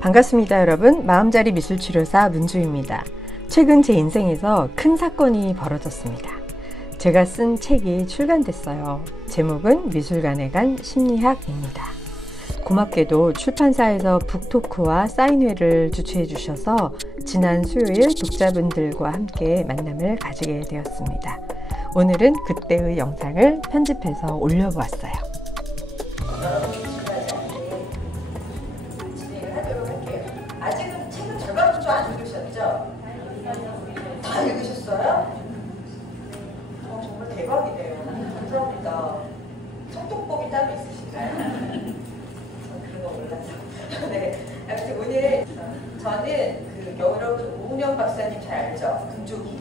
반갑습니다, 여러분. 마음자리 미술치료사 문주입니다. 최근 제 인생에서 큰 사건이 벌어졌습니다. 제가 쓴 책이 출간됐어요. 제목은 미술관에 간 심리학입니다. 고맙게도 출판사에서 북토크와 사인회를 주최해 주셔서 지난 수요일 독자분들과 함께 만남을 가지게 되었습니다. 오늘은 그때의 영상을 편집해서 올려보았어요. 아직은 책은 절반도 안 읽으셨죠? 다 읽으셨어요? 정말 대박이네요. 감사합니다. 성독법이 따로 있으신가요? 그런 거 몰라서. 네. 아무튼 오늘 저는 여러분 오은영 박사님 잘 알죠? 금조기.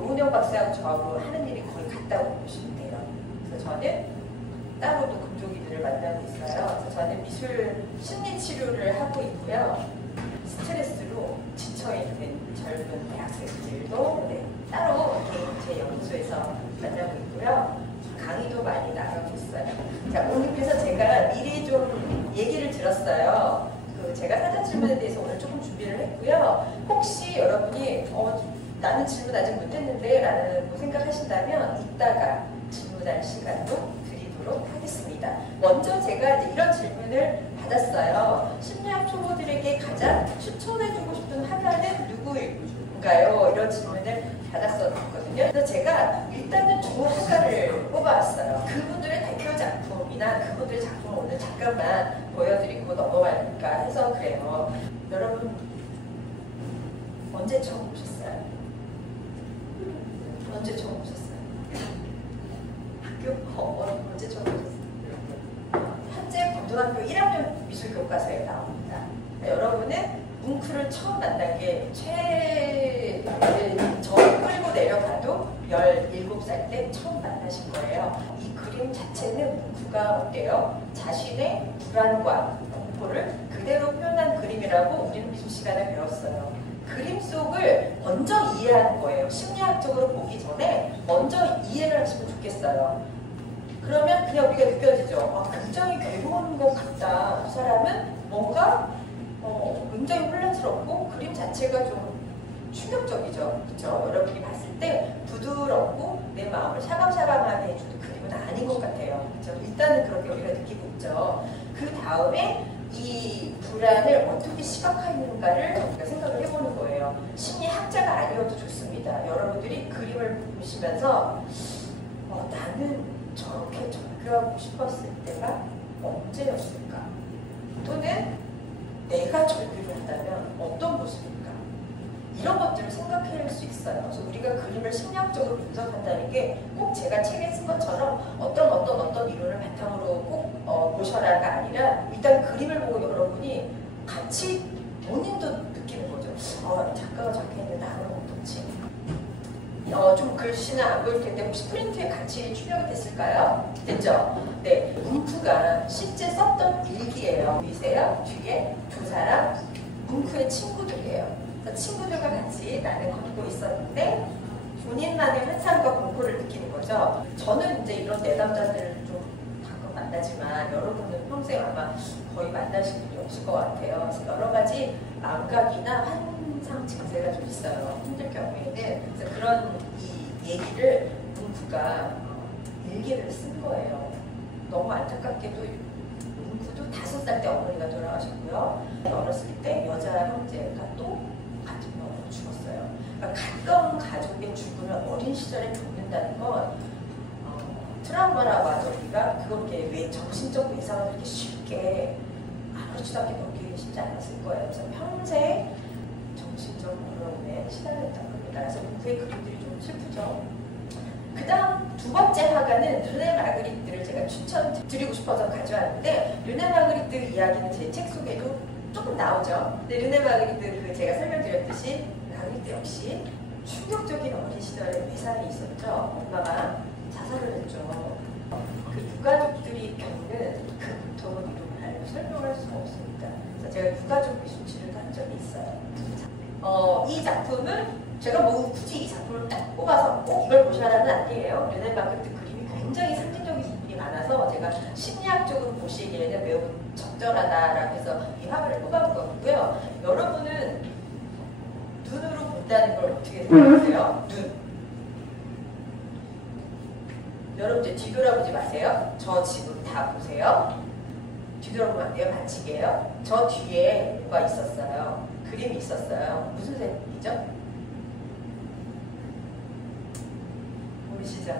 오은영 박사하고 저하고 하는 일이 거의 같다고 보시면 돼요. 그래서 저는 따로도 금조기들을 만나고 있어요. 그래서 저는 미술 심리 치료를 하고 있고요. 스트레스로 지쳐있는 젊은 대학생들도 따로 제 연구소에서 만나고 있고요. 강의도 많이 나가고 있어요. 자, 오늘 그래서 제가 미리 좀 얘기를 들었어요. 제가 사전 질문에 대해서 오늘 조금 준비를 했고요. 혹시 여러분이 나는 질문 아직 못했는데 라는 생각하신다면 이따가 질문할 시간도 드리도록 하겠습니다. 먼저 제가 이제 이런 질문을 받았어요. 심리학 초보들에게 가장 추천해주고 싶은 화가는 누구인가요? 이런 질문을 받았었거든요. 그래서 제가 일단은 좋은 화가를 뽑아왔어요. 그분들의 대표 작품이나 그분들의 작품을 오늘 잠깐만 보여드리고 넘어갈까 해서 그래요. 여러분 언제 처음 보셨어요? 언제 처음 보셨어요? 학교? 언제 처음 보셨어요? 현재 고등학교 1학년 미술교과서에 나옵니다. 여러분은 뭉크를 처음 만난 게 저 끌고 내려가도 17살 때 처음 만나신 거예요. 이 그림 자체는 뭉크가 어때요? 자신의 불안과 공포를 그대로 표현한 그림이라고 우리는 미술 시간에 배웠어요. 그림 속을 먼저 이해하는 거예요. 심리학적으로 보기 전에 먼저 이해를 하시면 좋겠어요. 그러면 그냥 우리가 느껴지죠. 굉장히 괴로운 것 같다. 그 사람은 뭔가 굉장히 혼란스럽고 그림 자체가 좀 충격적이죠. 그렇죠? 여러분이 봤을 때 부드럽고 내 마음을 샤방샤방하게 해주는 그림은 아닌 것 같아요. 그렇죠? 일단은 그렇게 우리가 느끼고 있죠. 그 다음에 이 불안을 어떻게 시각화했는가를 우리가 생각을 해보는 거예요. 심리학자가 아니어도 좋습니다. 여러분들이 그림을 보시면서 나는 저렇게 절규하고 싶었을 때가 언제였을까? 또는 내가 절규를 한다면 어떤 모습일까? 이런 것들을 생각할 수 있어요. 그래서 우리가 그림을 심리학적으로 분석한다는 게 꼭 제가 책에 쓴 것처럼 어떤 이론을 바탕으로 꼭 보셔라가 아니라 일단 그림을 보고 여러분이 같이 본인도 느끼는 거죠. 작가가 저렇게 했는데 나는 어떻지? 좀 글씨는 안 보일 텐데 혹시 프린트에 같이 출력이 됐을까요? 됐죠? 네, 뭉크가 실제 썼던 일기예요. 보이세요? 뒤에 두 사람 뭉크의 친구들이에요. 친구들과 같이 나는 걷고 있었는데 본인만의 환상과 공포를 느끼는 거죠. 저는 이제 이런 내담자들을 좀 가끔 만나지만 여러분은 평생 아마 거의 만나실 일이 없을 것 같아요. 그래서 여러 가지 망각이나 환상 증세가 좀 있어요. 힘들 경우에는. 그래서 그런 이 얘기를 뭉크가 일기를 쓴 거예요. 너무 안타깝게도 뭉크도 5살 때 어머니가 돌아가셨고요. 어렸을 때 여자 형제가 또 같은 병으로 죽었어요. 그러니까 가까운 가족의 죽음을 어린 시절에 겪는다는 건 트라우마라고 하죠. 우리가 그렇게 왜 정신적 외상을 그렇게 쉽게 아무렇지도 않게 넘기기 쉽지 않았을 거예요. 그래서 평생 정신적 어려움에 시달렸던 겁니다. 그래서 뭉크의 그림들이 좀 슬프죠. 그 다음 두 번째 화가는 르네 마그리트를 제가 추천드리고 싶어서 가져왔는데 르네 마그리트 이야기는 제 책 속에도 조금 나오죠. 근데 르네 마그리트 제가 설명드렸듯이 마그리트 역시 충격적인 어린 시절에 외상이 있었죠. 엄마가 자살을 했죠. 그 유가족들이 겪는 그 고통은 이루 설명할 수가 없습니다. 그래서 제가 유가족 미술치료를 한 적이 있어요. 이 작품은 제가 뭐 굳이 이 작품을 딱 뽑아서 꼭 이걸 보셔라는 아니에요. 르네 마그리트 그림이 굉장히 상징적인 부분이 많아서 제가 심리학적으로 보시기에는 매우 적절하다라고 해서 이 화가를 뽑아본 거고요. 여러분은 눈으로 본다는 걸 어떻게 생각하세요? 눈. 여러분 이제 뒤돌아보지 마세요. 저 지금 다 보세요. 뒤돌아보면 안 돼요. 반칙이에요. 저 뒤에 뭐가 있었어요. 그림이 있었어요. 무슨 색이죠? 모르시죠?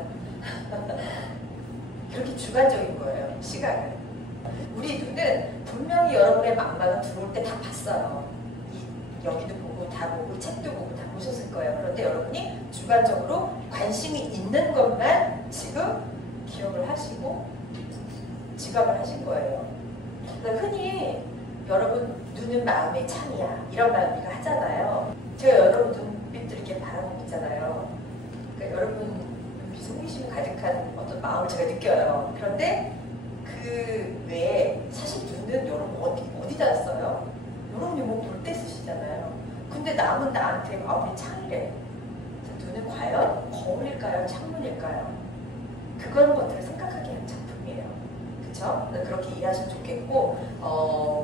그렇게 주관적인 거예요. 시각은. 우리 눈은 분명히 여러분의 망망을 들어올 때 다 봤어요. 여기도 보고 다 보고 책도 보고 다 보셨을 거예요. 그런데 여러분이 주관적으로 관심이 있는 것만 지금 기억을 하시고 지각을 하신 거예요. 그러니까 흔히 여러분 눈은 마음의 창이야 이런 말 우리가 하잖아요. 제가 여러분 눈빛들 이렇게 바라보고 있잖아요. 그러니까 여러분 눈빛에 호기심이 가득한 어떤 마음을 제가 느껴요. 그런데 그 외에 사실 눈은 여러분 어디다 써요? 여러분이 뭐 볼 때 쓰시잖아요. 근데 남은 나한테 마음이 창이래. 눈은 과연 거울일까요? 창문일까요? 그런 것들을 생각하게 한 작품이에요. 그쵸? 그렇게 이해하시면 좋겠고,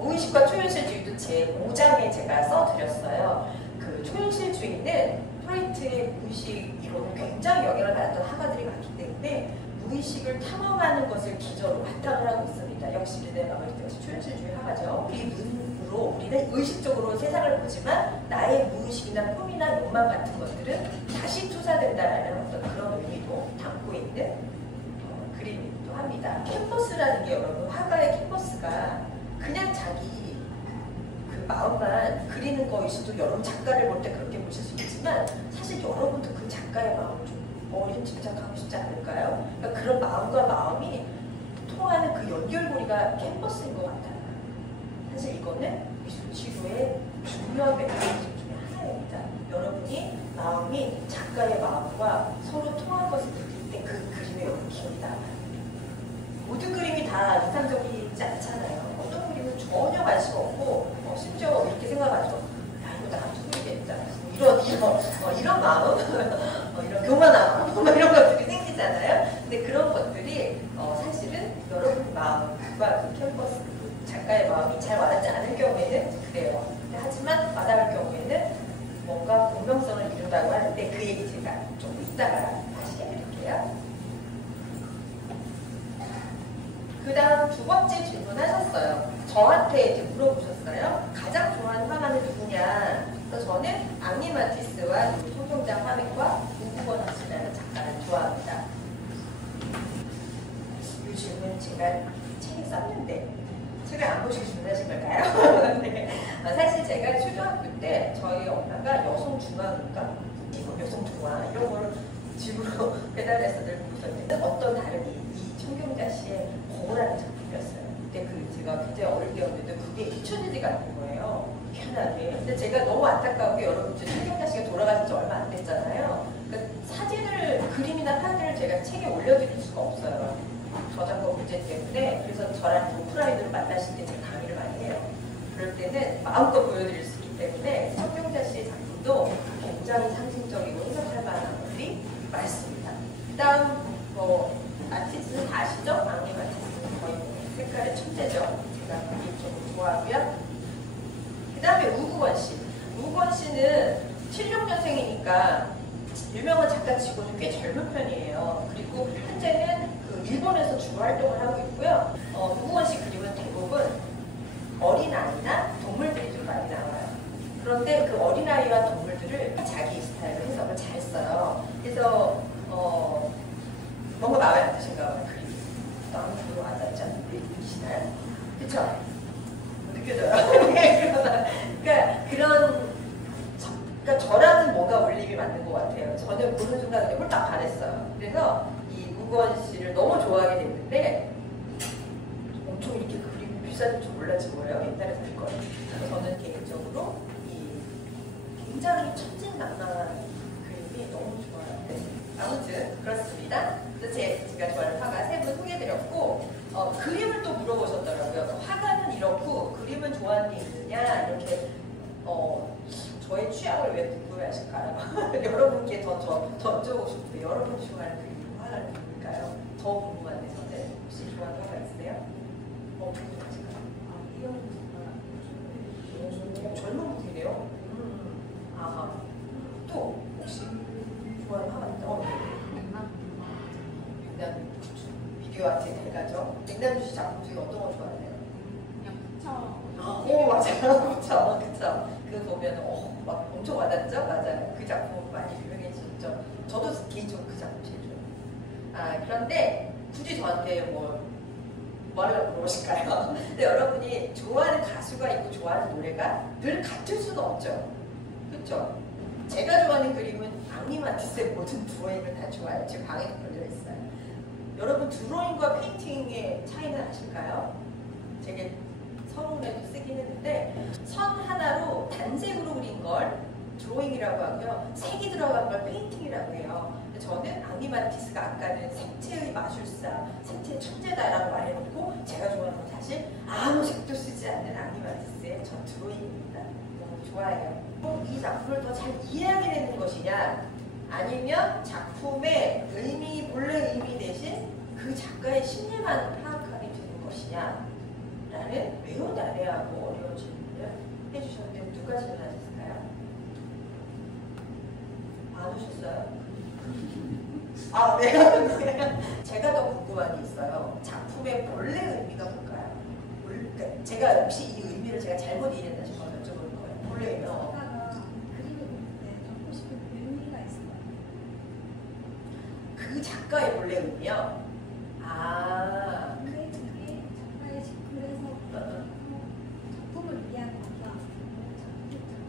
무의식과 초현실주의도 제 5장에 제가 써드렸어요. 그 초현실주의는 프로이트의 무의식 이론을 굉장히 영향을 받았던 화가들이 많기 때문에 무의식을 탐험하는 것을 기저로 바탕을 하고 있습니다. 역시 르네 마그리트 역시 초현실주의 화가죠. 우리 눈으로 우리는 의식적으로 세상을 보지만 나의 무의식이나 꿈이나 욕망 같은 것들은 다시 투사된다라는 어떤 그런 의미도 담고 있는 그림이기도 합니다. 캔버스라는 게 여러분 화가의 캔버스가 그냥 자기 그 마음만 그리는 거일 수도 여러분 작가를 볼 때 그렇게 보실 수 있지만 사실 여러분도 그 작가의 마음을 좀 어린 집착하고 싶지 않을까요? 그러니까 그런 마음과 마음이 통하는 그 연결고리가 캔버스인 것 같아요. 사실 이거는 미술 치료의 중요한 메커니즘 중에 하나입니다. 여러분이 마음이 작가의 마음과 서로 통한 것을 느낄 때 그 그림에 여러분 기억이 남아요. 모든 그림이 다 이상적이지 않잖아요. 어떤 그림은 전혀 관심 없고 심지어 이렇게 생각하죠. 야 이거 나한테 소리겠다. 이런 마음, 이런 교만함, 이런 것들이 생기잖아요. 근데 그런 것들이 사실은 여러분 마음과 그 캔버스, 작가의 마음이 잘 와닿지 않을 경우에는 그래요. 하지만 와닿을 경우에는 뭔가 공명성을 이룬다고 하는데 그 얘기 제가 좀 이따가 다시 해드릴게요. 그 다음 두 번째 질문 하셨어요. 저한테 이제 물어보셨어요. 가장 좋아하는 화가는 누구냐? 그래서 저는 앙리 마티스와 송경장 화백과 우구건 씨라는 작가를 좋아합니다. 이 질문 제가 책에 썼는데 책을 안 보시고 질문하신 걸까요? 네. 사실 제가 초등학교 때 저희 엄마가 여성중앙인가? 여성중앙 이런 거를 집으로 배달해서 늘 보고 있었는데 어떤 다른 이 송경자 씨의 거울하는 작품이었어요. 그때 제가 굉장히 어릴 때였는데 그게 잊혀지지 않는 거예요. 희한하게. 근데 제가 너무 안타까운 게 여러분 송경자 씨가 돌아가신 지 얼마 안 됐잖아요. 그러니까 사진을 그림이나 사진을 제가 책에 올려드릴 수가 없어요. 저작권 문제 때문에. 그래서 저랑 오프라인으로 만나실 때 제가 강의를 많이 해요. 그럴 때는 마음껏 보여드릴 수 있기 때문에 송경자 씨의 작품도 굉장히 상징적이고 해석할 만한 것들이 많습니다. 그 다음 아티스트는 다 아시죠? 앙리 아티스트는 거의 색깔의 천재죠. 제가 개인적으로 좋아하고요. 그 다음에 우구건 씨. 우구건 씨는 76년생이니까 유명한 작가치고는 꽤 젊은 편이에요. 그리고 현재는 그 일본에서 주로 활동을 하고 있고요. 우구건 씨 그림은 대부분 어린아이나 동물들이 좀 많이 나와요. 그런데 그 어린아이와 동물들을 자기 스타일로 해석을 잘 써요. 그래서 뭔가 마음에 안 드신가 봐요. 그림이. 너무 별로 와닿지 않는 게 느끼시나요? 그쵸? 느껴져요. 그러니까 저랑은 뭐가 올림이 맞는 것 같아요. 저는 보는 순간 홀딱 반했어요. 그래서 이 우건 씨를 너무 좋아하게 됐는데 엄청 이렇게 그림이 비싼 줄 몰랐지 뭐예요. 옛날에 살 거예요. 저는 개인적으로 이 굉장히 천진난만한 그림이 너무 좋아요. 네. 아무튼 그렇습니다. 그래서 제가 좋아하는 화가 세 분 소개해드렸고 그림을 또 물어보셨더라고요. 화가는 이렇고 그림은 좋아하는 게 있느냐 이렇게 저의 취향을 왜 궁금해하실까요? 여러분께 더 여쭤보고 싶은데 여러분 좋아하는 그림 화가는 누굴까요? 더 궁금한데 저는 혹시 좋아하는 화가 있으세요? 궁금하실까요? 젊은 분이네요. 아하. 또 혹시 좋아하는 화가 있다. 냉난 비디오한테 대가죠. 냉난주 씨 작품 중에 어떤 거 좋아하세요? 그냥 붙여. 오 맞아요. 그쵸 그쵸. 그거 보면 막 엄청 와닿죠? 맞아요. 그 작품 많이 유명해지죠. 저도 개인적으로 그 작품 제일 좋아해요. 아 그런데 굳이 저한테 뭐하려고 물어보실까요? 근데 여러분이 좋아하는 가수가 있고 좋아하는 노래가 늘 같을 수는 없죠. 그쵸? 제가 좋아하는 그림은 앙리마티스의 모든 드로잉을 다 좋아해요. 제 방에 걸려있어요. 여러분 드로잉과 페인팅의 차이는 아실까요? 되게 서론에도 쓰긴 했는데 선 하나로 단색으로 그린 걸 드로잉이라고 하고요. 색이 들어간 걸 페인팅이라고 해요. 저는 앙리마티스가 아까는 색채의 마술사, 색채의 천재다라고 말해놓고 제가 좋아하는 건 사실 아무 색도 쓰지 않는 앙리마티스의 저 드로잉입니다. 너무 좋아해요. 이 작품을 더 잘 이해하게 되는 것이냐 아니면 작품의 의미, 본래 의미 대신 그 작가의 심리만 파악하게 되는 것이냐 라는 매우 난해하고 어려운 질문을 해주셨는데 누가 질문하셨을까요? 안 오셨어요? 아, 네. 제가 더 궁금한 게 있어요. 작품의 본래 의미가 뭘까요? 그러니까 제가 혹시 이 의미를 제가 잘못 이해했나 싶어서 여쭤보는 거예요. 본래 의미는 작가가 그림을 볼 때 갖고 싶은 의미가 있어요. 그 작가의 본래 의미요? 아, 근데 그게 작가의 그래서 작품을 이해하는 건가?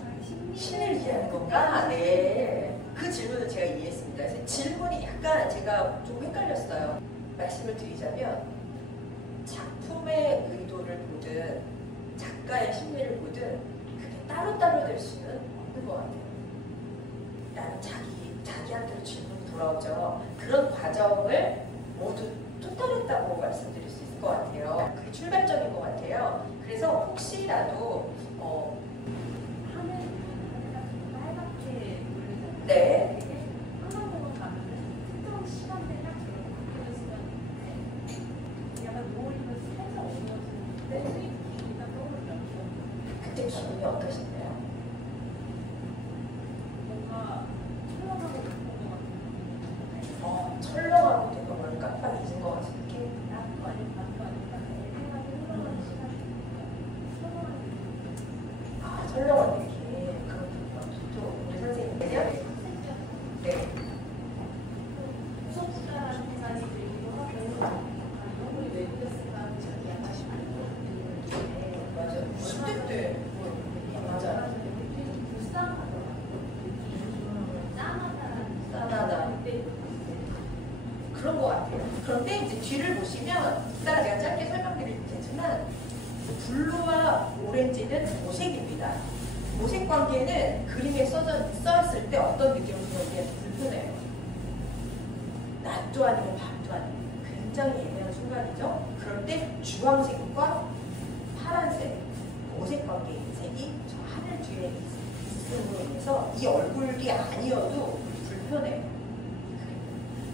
작가의 신을 이해하는 건가? 네. 그 질문을 제가 이해했습니다. 그래서 질문이 약간 제가 좀 헷갈렸어요. 말씀을 드리자면 작품의 의도를 보든 작가의 심리를 보든 그게 따로따로 될 수는 없는 것 같아요. 나는 자기한테로 질문이 돌아오죠. 그런 과정을 모두 토탈했다고 말씀드릴 수 있을 것 같아요. 그게 출발점인 것 같아요. 그래서 혹시라도 하늘 빨갛게 보이잖아요. 네. 이게 한번보고 가면은 특정 시간대에 딱 바뀌어지면 약간 노을이면 살짝 어두워지는 데 기분이 딱 떠오르면 그때 기분이 어떠신가요? 뭔가 철렁하고 예쁜 것 같은 철렁하고 되게 뭘 깜빡이진 것 같은 느낌? 나도 아니고 생각이 흘러가는 시간이 철렁한 철렁한 느낌. 또 우리 선생님께요? 네. 무섭지라는 생각이 들기도 하고 너무 외국에서가 저기 약간 싶은 맞아요. 10대 때. 맞아요. 불쌍하더라고요. 짠하다. 그런 것 같아요. 그런데 이제 뒤를 보시면 이따가 제가 짧게 설명드릴 테지만 블루와 오렌지는 모색입니다. 모색 관계는 그림에 써있을 때 어떤 느낌을 주는지 불편해요. 낮도 아니고 밤도 아니고 굉장히 애매한 순간이죠. 그럴 때 주황색과 파란색, 모색 관계의 색이 저 하늘 뒤에 있음으로 인해서 이 얼굴이 아니어도 불편해요.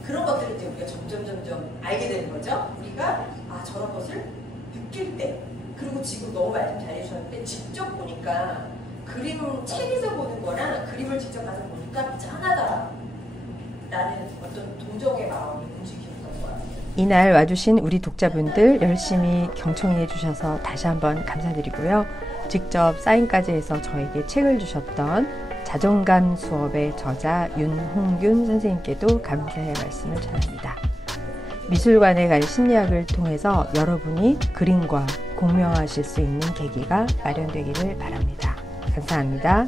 그런 것들을 이제 우리가 점점 알게 되는 거죠. 우리가 저런 것을 느낄 때 그리고 지금 너무 말씀 잘 해주셨는데 직접 보니까 그림 책에서 보는 거랑 그림을 직접 가서 보니까 짠하다 라는 어떤 동정의 마음이 움직이는 것 같아요. 이날 와주신 우리 독자분들 열심히 경청해 주셔서 다시 한번 감사드리고요. 직접 사인까지 해서 저에게 책을 주셨던 자존감 수업의 저자 윤홍균 선생님께도 감사의 말씀을 전합니다. 미술관에 갈 심리학을 통해서 여러분이 그림과 공명하실 수 있는 계기가 마련되기를 바랍니다. 감사합니다.